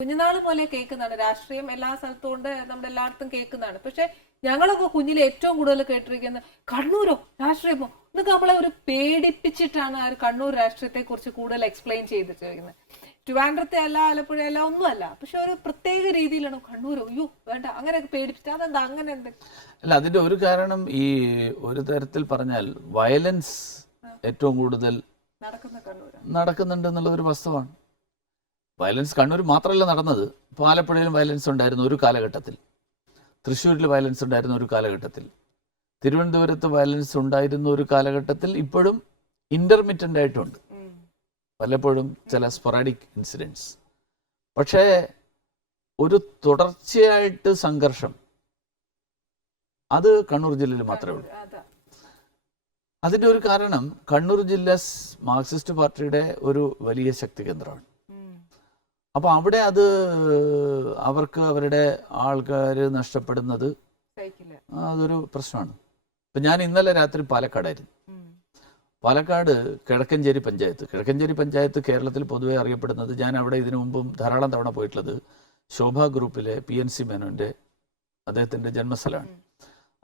കുഞ്ഞുനാള് പോലെ കേൾക്കുന്നതാണ് രാഷ്ട്രീയം. എല്ലാ സ്ഥലത്തും ഉണ്ട്, നമ്മുടെ എല്ലായിടത്തും കേൾക്കുന്നതാണ്. പക്ഷെ ഞങ്ങളൊക്കെ കുഞ്ഞിലെ ഏറ്റവും കൂടുതൽ കേട്ടിരിക്കുന്നത് കണ്ണൂരോ രാഷ്ട്രീയമോ എന്നൊക്കെ നമ്മളെ ഒരു പേടിപ്പിച്ചിട്ടാണ് ആ ഒരു കണ്ണൂർ രാഷ്ട്രീയത്തെ കുറിച്ച് കൂടുതൽ എക്സ്പ്ലെയിൻ ചെയ്തിട്ടിരിക്കുന്നത്. ട്രിവാൻഡ്രത്തെ അല്ല, ആലപ്പുഴ അല്ല, ഒന്നുമല്ല. പക്ഷെ ഒരു പ്രത്യേക രീതിയിലാണ് കണ്ണൂരോ അയ്യോ വേണ്ട അങ്ങനെയൊക്കെ പേടിപ്പിച്ചിട്ട്. അതെന്താ അങ്ങനെ? അല്ല, അതിന്റെ ഒരു കാരണം ഈ ഒരു തരത്തിൽ പറഞ്ഞാൽ വയലൻസ് ഏറ്റവും കൂടുതൽ നടക്കുന്നുണ്ട് എന്നുള്ളതൊരു വസ്തുവാണ്. വയലൻസ് കണ്ണൂർ മാത്രമല്ല നടന്നത്, ഇപ്പോൾ ആലപ്പുഴയിലും വയലൻസ് ഉണ്ടായിരുന്നു ഒരു കാലഘട്ടത്തിൽ, തൃശ്ശൂരിൽ വയലൻസ് ഉണ്ടായിരുന്ന ഒരു കാലഘട്ടത്തിൽ, തിരുവനന്തപുരത്ത് വയലൻസ് ഉണ്ടായിരുന്ന ഒരു കാലഘട്ടത്തിൽ, ഇപ്പോഴും ഇന്റർമിറ്റൻ്റ് ആയിട്ടുണ്ട് പലപ്പോഴും ചില സ്പൊറാഡിക് ഇൻസിഡൻസ്. പക്ഷേ ഒരു തുടർച്ചയായിട്ട് സംഘർഷം അത് കണ്ണൂർ ജില്ലയിൽ മാത്രമേ ഉള്ളൂ. അതിൻ്റെ ഒരു കാരണം കണ്ണൂർ ജില്ല മാർക്സിസ്റ്റ് പാർട്ടിയുടെ ഒരു വലിയ ശക്തി കേന്ദ്രമാണ്. അപ്പോൾ അവിടെ അത് അവർക്ക് അവരുടെ ആൾക്കാർ നഷ്ടപ്പെടുന്നത് അതൊരു പ്രശ്നമാണ്. ഇപ്പം ഞാൻ ഇന്നലെ രാത്രി പാലക്കാടായിരുന്നു. പാലക്കാട് കിഴക്കഞ്ചേരി പഞ്ചായത്ത് കേരളത്തിൽ പൊതുവെ അറിയപ്പെടുന്നത്, ഞാൻ അവിടെ ഇതിനു മുമ്പും ധാരാളം തവണ പോയിട്ടുള്ളത്, ശോഭ ഗ്രൂപ്പിലെ PNC മേനോൻ്റെ അദ്ദേഹത്തിൻ്റെ ജന്മസ്ഥലമാണ്.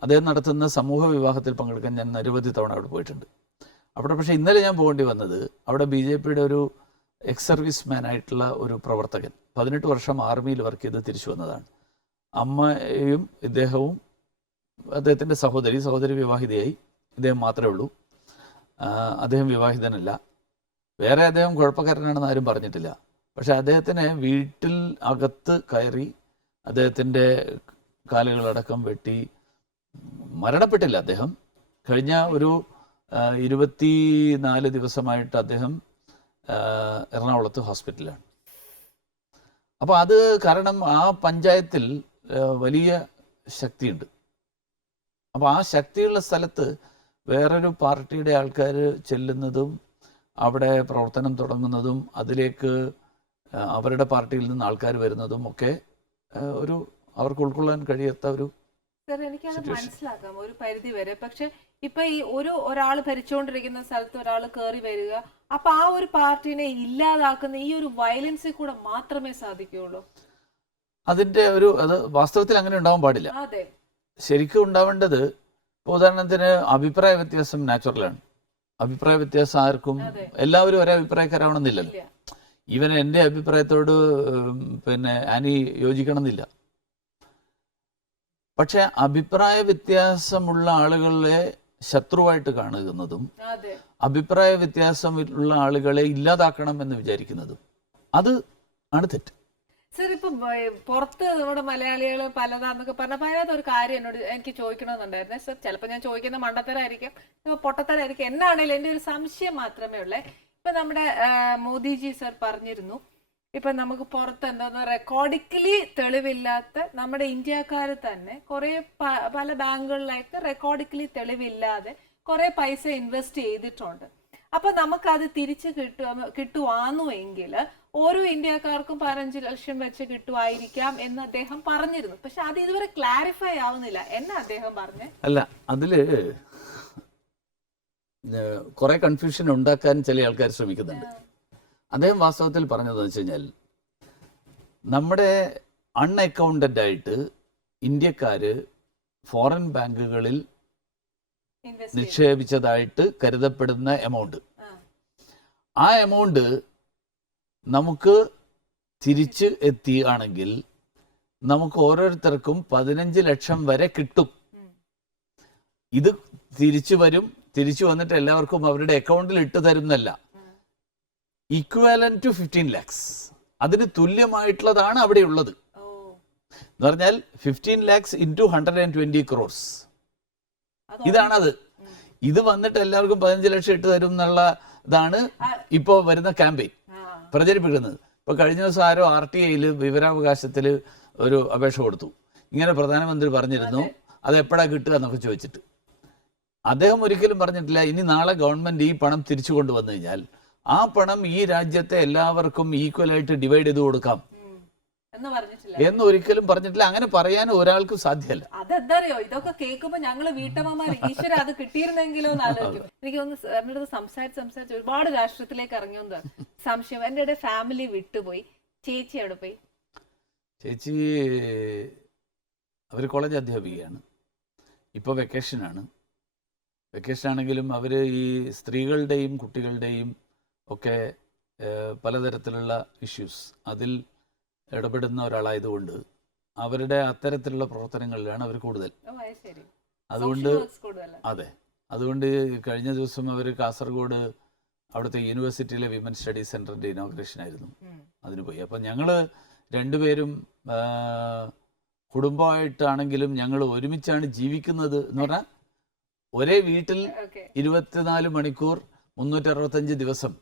അദ്ദേഹം നടത്തുന്ന സമൂഹ വിവാഹത്തിൽ പങ്കെടുക്കാൻ ഞാൻ നിരവധി തവണ അവിടെ പോയിട്ടുണ്ട്. അവിടെ പക്ഷേ ഇന്നലെ ഞാൻ പോകേണ്ടി വന്നത്, അവിടെ BJPയുടെ ഒരു എക്സ് സർവീസ് മാൻ ആയിട്ടുള്ള ഒരു പ്രവർത്തകൻ 18 വർഷം ആർമിയിൽ വർക്ക് ചെയ്ത് തിരിച്ചു വന്നതാണ്. അമ്മയും ഇദ്ദേഹവും അദ്ദേഹത്തിൻ്റെ സഹോദരി വിവാഹിതയായി. ഇദ്ദേഹം മാത്രമേ ഉള്ളൂ. അദ്ദേഹം വിവാഹിതനല്ല. വേറെ അദ്ദേഹം കുഴപ്പക്കാരനാണെന്ന് ആരും പറഞ്ഞിട്ടില്ല. പക്ഷെ അദ്ദേഹത്തിന് വീട്ടിൽ അകത്ത് കയറി അദ്ദേഹത്തിൻ്റെ കാലുകളടക്കം വെട്ടി മരണപ്പെട്ടില്ല. അദ്ദേഹം കഴിഞ്ഞ ഒരു 24 ദിവസമായിട്ട് അദ്ദേഹം എറണാകുളത്ത് ഹോസ്പിറ്റലാണ്. അപ്പോൾ അത് കാരണം ആ പഞ്ചായത്തിൽ വലിയ ശക്തിയുണ്ട്. അപ്പോൾ ആ ശക്തിയുള്ള സ്ഥലത്ത് വേറൊരു പാർട്ടിയുടെ ആൾക്കാർ ചെല്ലുന്നതും അവിടെ പ്രവർത്തനം തുടങ്ങുന്നതും അതിലേക്ക് അവരുടെ പാർട്ടിയിൽ നിന്ന് ആൾക്കാർ വരുന്നതും ഒക്കെ ഒരു അവർക്ക് ഉൾക്കൊള്ളാൻ കഴിയാത്ത ഒരു സാർ, എനിക്കത് മനസ്സിലാക്കാം ഒരു പരിധി വരെ. പക്ഷെ ഇപ്പൊ ഈ ഒരാൾ ഭരിച്ചുകൊണ്ടിരിക്കുന്ന സ്ഥലത്ത് ഒരാൾ കയറി വരിക, അപ്പൊ ആ ഒരു പാർട്ടിനെ ഇല്ലാതാക്കുന്ന ഈ ഒരു വയലൻസിൽ കൂടെ മാത്രമേ സാധിക്കുകയുള്ളൂ. അതിന്റെ അത് വാസ്തവത്തിൽ അങ്ങനെ ഉണ്ടാവാൻ പാടില്ല. അതെ, ശരിക്കും ഉണ്ടാവേണ്ടത്, ഉദാഹരണത്തിന് അഭിപ്രായ വ്യത്യാസം നാച്ചുറലാണ്. അഭിപ്രായ വ്യത്യാസം ആർക്കും എല്ലാവരും ഒരേ അഭിപ്രായക്കാരാവണമെന്നില്ലല്ലോ. ഈവൻ എൻ്റെ അഭിപ്രായത്തോട് ആനി യോജിക്കണമെന്നില്ല. പക്ഷെ അഭിപ്രായ വ്യത്യാസമുള്ള ആളുകളെ ശത്രുവായിട്ട് കാണുന്നതും അഭിപ്രായ വ്യത്യാസമുള്ള ആളുകളെ ഇല്ലാതാക്കണം എന്ന് വിചാരിക്കുന്നതും അത് ആണ് തെറ്റ്. സർ, ഇപ്പൊ പുറത്ത് നമ്മുടെ മലയാളികൾ പലതാന്നൊക്കെ പറഞ്ഞപ്പോ അതിനകത്ത് ഒരു കാര്യം എന്നോട് എനിക്ക് ചോദിക്കണമെന്നുണ്ടായിരുന്നേ. സർ, ചിലപ്പോൾ ഞാൻ ചോദിക്കുന്ന മണ്ടത്തരായിരിക്കും, പൊട്ടത്തരായിരിക്കും, എന്നാണേലും എൻ്റെ ഒരു സംശയം മാത്രമേ ഉള്ളേ. ഇപ്പൊ നമ്മുടെ മോദിജി സർ പറഞ്ഞിരുന്നു, ഇപ്പൊ നമുക്ക് പുറത്ത് എന്താ റെക്കോർഡിക്കലി തെളിവില്ലാത്ത നമ്മുടെ ഇന്ത്യക്കാർ തന്നെ കുറെ പല ബാങ്കുകളിലേക്ക് റെക്കോർഡിക്കലി തെളിവില്ലാതെ കുറെ പൈസ ഇൻവെസ്റ്റ് ചെയ്തിട്ടുണ്ട്. അപ്പൊ നമുക്കത് തിരിച്ച് കിട്ടുവാന്നുവെങ്കിൽ ഓരോ ഇന്ത്യക്കാർക്കും 15 ലക്ഷം വെച്ച് കിട്ടുമായിരിക്കാം എന്ന് അദ്ദേഹം പറഞ്ഞിരുന്നു. പക്ഷെ അത് ഇതുവരെ ക്ലാരിഫൈ ആവുന്നില്ല. എന്നാ അദ്ദേഹം പറഞ്ഞേ? അല്ല, അതില് കുറെ കൺഫ്യൂഷൻ ഉണ്ടാക്കാൻ ചില ആൾക്കാർ ശ്രമിക്കുന്നുണ്ട്. അദ്ദേഹം വാസ്തവത്തിൽ പറഞ്ഞതെന്ന് വെച്ച് കഴിഞ്ഞാൽ, നമ്മുടെ അൺഅക്കൗണ്ടഡ് ആയിട്ട് ഇന്ത്യക്കാര് ഫോറിൻ ബാങ്കുകളിൽ നിക്ഷേപിച്ചതായിട്ട് കരുതപ്പെടുന്ന എമൗണ്ട്, ആ എമൗണ്ട് നമുക്ക് തിരിച്ച് എത്തിയാണെങ്കിൽ നമുക്ക് ഓരോരുത്തർക്കും 15 ലക്ഷം വരെ കിട്ടും. ഇത് തിരിച്ചു വരും, തിരിച്ചു വന്നിട്ട് എല്ലാവർക്കും അവരുടെ അക്കൗണ്ടിൽ ഇട്ട് തരുന്നല്ല, ഈക്വാലന്റ് ടു 15 lakhs, അതിന് തുല്യമായിട്ടുള്ളതാണ് അവിടെ ഉള്ളത്. എന്ന് പറഞ്ഞാൽ 15 lakhs into 120 crores, ഇതാണത്. ഇത് വന്നിട്ട് എല്ലാവർക്കും 15 ലക്ഷം ഇട്ട് തരും എന്നുള്ള ഇതാണ് ഇപ്പോൾ വരുന്ന ക്യാമ്പയിൻ പ്രചരിപ്പിക്കുന്നത്. ഇപ്പോൾ കഴിഞ്ഞ ദിവസം ആരോ RTIയിൽ വിവരാവകാശത്തിൽ ഒരു അപേക്ഷ കൊടുത്തു. ഇങ്ങനെ പ്രധാനമന്ത്രി പറഞ്ഞിരുന്നു, അത് എപ്പോഴാണ് കിട്ടുക എന്നൊക്കെ ചോദിച്ചിട്ട്. അദ്ദേഹം ഒരിക്കലും പറഞ്ഞിട്ടില്ല ഇനി നാളെ ഗവൺമെന്റ് ഈ പണം തിരിച്ചു കൊണ്ടുവന്നു കഴിഞ്ഞാൽ ആ പണം ഈ രാജ്യത്തെ എല്ലാവർക്കും ഈക്വലായിട്ട് ഡിവൈഡ് ചെയ്ത് കൊടുക്കാം എന്ന് ഒരിക്കലും പറഞ്ഞിട്ടില്ല. അങ്ങനെ പറയാൻ ഒരാൾക്കും സാധ്യമല്ല. അതെന്തറിയോ, ഇതൊക്കെ കേൾക്കുമ്പോ ഞങ്ങള് വീട്ടമ്മമാര് ഈശ്വര അത് കിട്ടിയിരുന്നെങ്കിലോ എന്ന് ആലോചിക്കും. എനിക്ക് തോന്നുന്നു സംസാരിച്ച് ഒരുപാട് രാഷ്ട്രീയത്തിലേക്ക് ഇറങ്ങിയൊന്ന് സംശയം. എന്റെ ഫാമിലി വിട്ടുപോയി. ചേച്ചി അവിടെ പോയി, ചേച്ചി അവർ കോളേജ് അധ്യാപികയാണ്. ഇപ്പോൾ വെക്കേഷനാണ്. വെക്കേഷനാണെങ്കിലും അവർ ഈ സ്ത്രീകളുടെയും കുട്ടികളുടെയും ഒക്കെ പലതരത്തിലുള്ള ഇഷ്യൂസ് അതിൽ ഇടപെടുന്ന ഒരാളായതുകൊണ്ട് അവരുടെ അത്തരത്തിലുള്ള പ്രവർത്തനങ്ങളിലാണ് അവർ കൂടുതൽ. അതുകൊണ്ട് അതെ, അതുകൊണ്ട് കഴിഞ്ഞ ദിവസം അവർ കാസർഗോഡ് അവിടുത്തെ യൂണിവേഴ്സിറ്റിയിലെ വിമൻ സ്റ്റഡീസ് സെൻറ്ററിൻ്റെ ഇനോഗ്രേഷൻ ആയിരുന്നു, അതിന് പോയി. അപ്പം ഞങ്ങൾ രണ്ടുപേരും കുടുംബമായിട്ടാണെങ്കിലും ഞങ്ങൾ ഒരുമിച്ചാണ് ജീവിക്കുന്നത് എന്ന് പറഞ്ഞാൽ ഒരേ വീട്ടിൽ 24 മണിക്കൂർ 365 ദിവസം.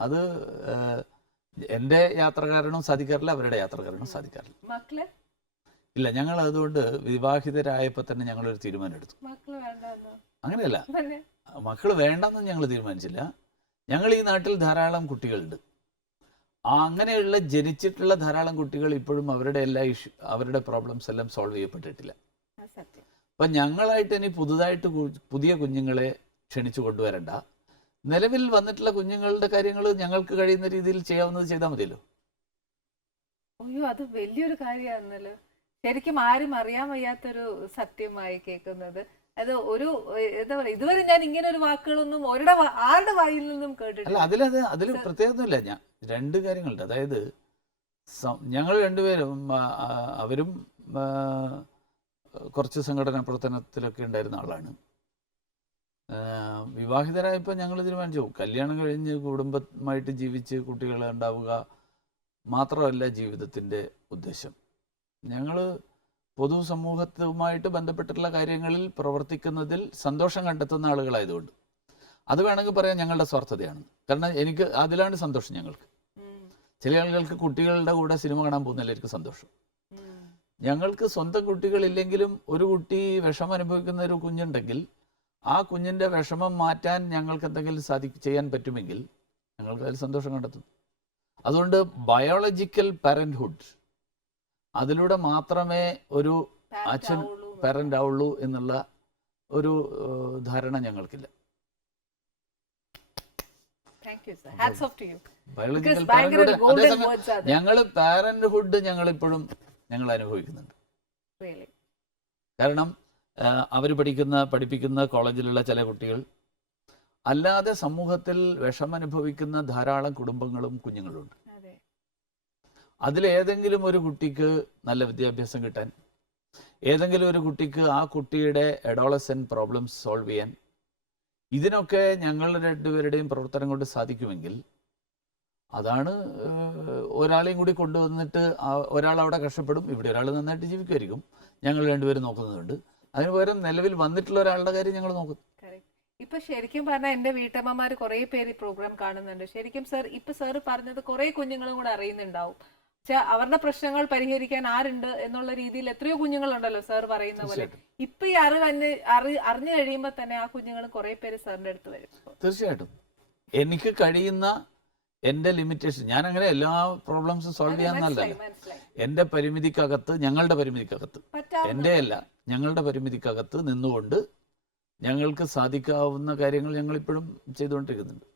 അത് എൻ്റെ യാത്ര കാരണം സാധിക്കാറില്ല, അവരുടെ യാത്ര കാരണം സാധിക്കാറില്ല. ഇല്ല, ഞങ്ങൾ അതുകൊണ്ട് വിവാഹിതരായപ്പോൾ തന്നെ ഞങ്ങളൊരു തീരുമാനം എടുത്തു. അങ്ങനെയല്ല, മക്കൾ വേണ്ടെന്നും ഞങ്ങൾ തീരുമാനിച്ചില്ല. ഞങ്ങൾ ഈ നാട്ടിൽ ധാരാളം കുട്ടികളുണ്ട്. അങ്ങനെയുള്ള ജനിച്ചിട്ടുള്ള ധാരാളം കുട്ടികൾ ഇപ്പോഴും അവരുടെ എല്ലാ അവരുടെ പ്രോബ്ലംസ് എല്ലാം സോൾവ് ചെയ്യപ്പെട്ടിട്ടില്ല. അപ്പം ഞങ്ങളായിട്ട് ഇനി പുതുതായിട്ട് പുതിയ കുഞ്ഞുങ്ങളെ ക്ഷണിച്ചു കൊണ്ടുവരണ്ട. നിലവിൽ വന്നിട്ടുള്ള കുഞ്ഞുങ്ങളുടെ കാര്യങ്ങൾ ഞങ്ങൾക്ക് കഴിയുന്ന രീതിയിൽ ചെയ്യാവുന്നത് ചെയ്താൽ മതിയല്ലോ. അയ്യോ, അത് വലിയൊരു കാര്യമാണല്ലോ. ശരിക്കും ആരും അറിയാൻ വയ്യാത്തൊരു സത്യമായി കേൾക്കുന്നത്. അത് ഒരു എന്താ പറയുക, ഇതുവരെ ഞാൻ ഇങ്ങനെ ഒരു വാക്കുകളൊന്നും ആരുടെ വായിൽ നിന്നും കേട്ടിട്ടില്ല. അതിൽ പ്രത്യേകമൊന്നുമില്ല. ഞാൻ രണ്ട് കാര്യങ്ങളുണ്ട്. അതായത് ഞങ്ങൾ രണ്ടുപേരും അവരും കുറച്ച് സംഘടനാ പ്രവർത്തനത്തിലൊക്കെ ഉണ്ടായിരുന്ന ആളാണ്. വിവാഹിതരായപ്പോൾ ഞങ്ങൾ തീരുമാനിച്ചു, കല്യാണം കഴിഞ്ഞ് കുടുംബമായിട്ട് ജീവിച്ച് കുട്ടികൾ ഉണ്ടാവുക മാത്രമല്ല ജീവിതത്തിൻ്റെ ഉദ്ദേശം. ഞങ്ങൾ പൊതുസമൂഹത്തുമായിട്ട് ബന്ധപ്പെട്ടിട്ടുള്ള കാര്യങ്ങളിൽ പ്രവർത്തിക്കുന്നതിൽ സന്തോഷം കണ്ടെത്തുന്ന ആളുകളായതുകൊണ്ട് അത് വേണമെങ്കിൽ പറയാൻ ഞങ്ങളുടെ സ്വാർത്ഥതയാണ്. കാരണം എനിക്ക് അതിലാണ് സന്തോഷം. ഞങ്ങൾക്ക് ചില ആളുകൾക്ക് കുട്ടികളുടെ കൂടെ സിനിമ കാണാൻ പോകുന്നതിലായിരിക്കും സന്തോഷം. ഞങ്ങൾക്ക് സ്വന്തം കുട്ടികളില്ലെങ്കിലും ഒരു കുട്ടി വിഷമം അനുഭവിക്കുന്ന ഒരു കുഞ്ഞുണ്ടെങ്കിൽ ആ കുഞ്ഞിൻ്റെ വിഷമം മാറ്റാൻ ഞങ്ങൾക്ക് എന്തെങ്കിലും ചെയ്യാൻ പറ്റുമെങ്കിൽ ഞങ്ങൾക്ക് അതിൽ സന്തോഷം കണ്ടെത്തും. അതുകൊണ്ട് ബയോളജിക്കൽ പാരൻറ്ഹുഡ് അതിലൂടെ മാത്രമേ ഒരു അച്ഛൻ പാരന്റ് ആവുള്ളൂ എന്നുള്ള ഒരു ധാരണ ഞങ്ങൾക്കില്ല. ഞങ്ങൾ പാരന്റ്ഹുഡ് ഞങ്ങൾ അനുഭവിക്കുന്നുണ്ട്. കാരണം അവർ പഠിപ്പിക്കുന്ന കോളേജിലുള്ള ചില കുട്ടികൾ അല്ലാതെ സമൂഹത്തിൽ വിഷമനുഭവിക്കുന്ന ധാരാളം കുടുംബങ്ങളും കുഞ്ഞുങ്ങളുണ്ട്. അതിലേതെങ്കിലും ഒരു കുട്ടിക്ക് നല്ല വിദ്യാഭ്യാസം കിട്ടാൻ, ഏതെങ്കിലും ഒരു കുട്ടിക്ക് ആ കുട്ടിയുടെ അഡോളസെന്റ് പ്രോബ്ലംസ് സോൾവ് ചെയ്യാൻ, ഇതിനൊക്കെ ഞങ്ങൾ രണ്ടുപേരുടെയും പ്രവർത്തനം കൊണ്ട് സാധിക്കുമെങ്കിൽ അതാണ്. ഒരാളെയും കൂടി കൊണ്ടുവന്നിട്ട് ഒരാൾ അവിടെ കഷ്ടപ്പെടും, ഇവിടെ ഒരാൾ നന്നായിട്ട് ജീവിക്കുമായിരിക്കും. ഞങ്ങൾ രണ്ടുപേരും നോക്കുന്നുണ്ട്. അതിന് പകരം നിലവിൽ വന്നിട്ടുള്ള ഒരാളുടെ കാര്യം ഞങ്ങൾ നോക്കും. ഇപ്പൊ ശരിക്കും പറഞ്ഞാൽ എന്റെ വീട്ടമ്മമാര് കുറെ പേര് പ്രോഗ്രാം കാണുന്നുണ്ട്. ശരിക്കും സാർ പറഞ്ഞത് കുറെ കുഞ്ഞുങ്ങളും കൂടെ അറിയുന്നുണ്ടാവും. അവരുടെ പ്രശ്നങ്ങൾ പരിഹരിക്കാൻ ആരുണ്ട് എന്നുള്ള രീതിയിൽ എത്രയോ കുഞ്ഞുങ്ങളുണ്ടല്ലോ സാർ പറയുന്ന പോലെ. ഇപ്പൊ ഈ അറിഞ്ഞു കഴിയുമ്പോ തന്നെ ആ കുഞ്ഞുങ്ങൾ കുറെ പേര് സാറിന്റെ അടുത്ത് വരും. തീർച്ചയായിട്ടും എനിക്ക് കഴിയുന്ന എന്റെ ലിമിറ്റേഷൻ, ഞാൻ അങ്ങനെ എല്ലാ പ്രോബ്ലംസും സോൾവ് ചെയ്യാന്നല്ല. എന്റെ പരിമിതിക്കകത്ത്, ഞങ്ങളുടെ പരിമിതിക്കകത്ത്, എന്റെ അല്ല ഞങ്ങളുടെ പരിമിതിക്കകത്ത് നിന്നുകൊണ്ട് ഞങ്ങൾക്ക് സാധിക്കാവുന്ന കാര്യങ്ങൾ ഞങ്ങളിപ്പോഴും ചെയ്തുകൊണ്ടിരിക്കുന്നുണ്ട്.